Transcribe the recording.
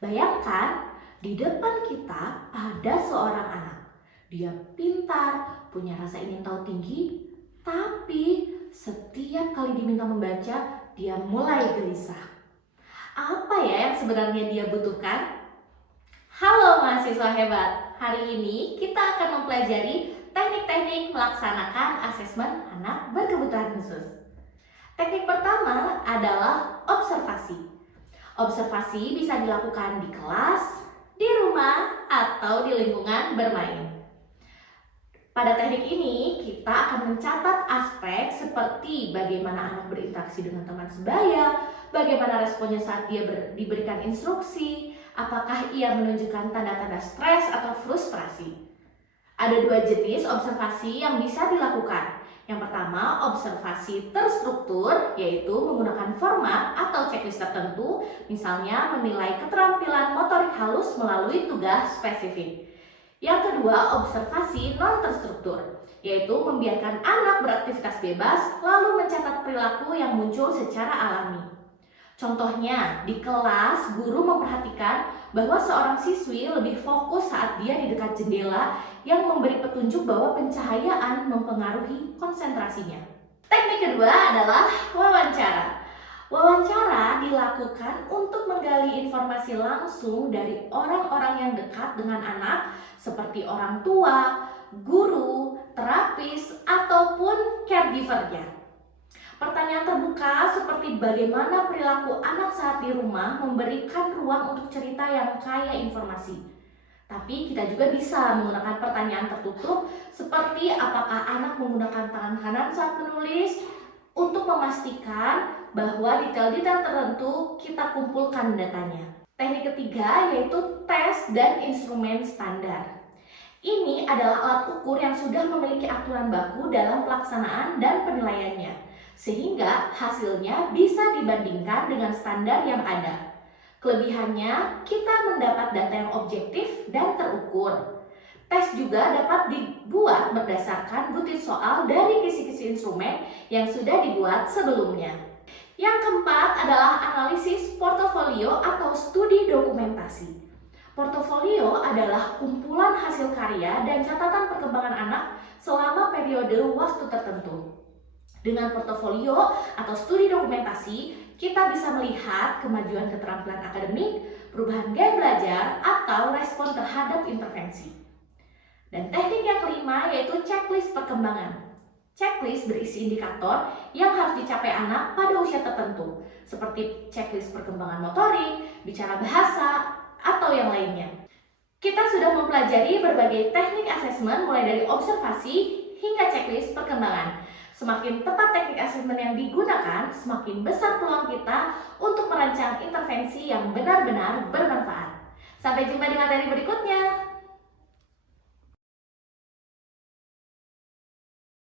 Bayangkan, di depan kita ada seorang anak. Dia pintar, punya rasa ingin tahu tinggi, tapi setiap kali diminta membaca, dia mulai gelisah. Apa ya yang sebenarnya dia butuhkan? Halo mahasiswa hebat, hari ini kita akan mempelajari teknik-teknik melaksanakan asesmen anak berkebutuhan khusus. Teknik pertama adalah observasi. Observasi bisa dilakukan di kelas, di rumah, atau di lingkungan bermain. Pada teknik ini, kita akan mencatat aspek seperti bagaimana anak berinteraksi dengan teman sebaya, bagaimana responnya saat dia diberikan instruksi, apakah ia menunjukkan tanda-tanda stres atau frustrasi. Ada dua jenis observasi yang bisa dilakukan. Yang pertama, observasi terstruktur, yaitu menggunakan format atau checklist tertentu, misalnya menilai keterampilan motorik halus melalui tugas spesifik. Yang kedua, observasi non-terstruktur, yaitu membiarkan anak beraktivitas bebas lalu mencatat perilaku yang muncul secara alami. Contohnya, di kelas guru memperhatikan bahwa seorang siswi lebih fokus saat dia di dekat jendela yang memberi petunjuk bahwa pencahayaan mempengaruhi konsentrasinya. Teknik kedua adalah wawancara. Wawancara dilakukan untuk menggali informasi langsung dari orang-orang yang dekat dengan anak seperti orang tua, guru, terapis, ataupun caregiver-nya. Pertanyaan terbuka seperti bagaimana perilaku anak saat di rumah memberikan ruang untuk cerita yang kaya informasi. Tapi kita juga bisa menggunakan pertanyaan tertutup seperti apakah anak menggunakan tangan kanan saat menulis untuk memastikan bahwa detail-detail tertentu kita kumpulkan datanya. Teknik ketiga yaitu tes dan instrumen standar. Ini adalah alat ukur yang sudah memiliki aturan baku dalam pelaksanaan dan penilaiannya, sehingga hasilnya bisa dibandingkan dengan standar yang ada. Kelebihannya, kita mendapat data yang objektif dan terukur. Tes juga dapat dibuat berdasarkan butir soal dari kisi-kisi instrumen yang sudah dibuat sebelumnya. Yang keempat adalah analisis portofolio atau studi dokumentasi. Portofolio adalah kumpulan hasil karya dan catatan perkembangan anak selama periode waktu tertentu. Dengan portofolio atau studi dokumentasi, kita bisa melihat kemajuan keterampilan akademik, perubahan gaya belajar, atau respon terhadap intervensi. Dan teknik yang kelima yaitu checklist perkembangan. Checklist berisi indikator yang harus dicapai anak pada usia tertentu, seperti checklist perkembangan motorik, bicara bahasa, atau yang lainnya. Kita sudah mempelajari berbagai teknik asesmen mulai dari observasi hingga checklist perkembangan. Semakin tepat teknik asesmen yang digunakan, semakin besar peluang kita untuk merancang intervensi yang benar-benar bermanfaat. Sampai jumpa di materi berikutnya.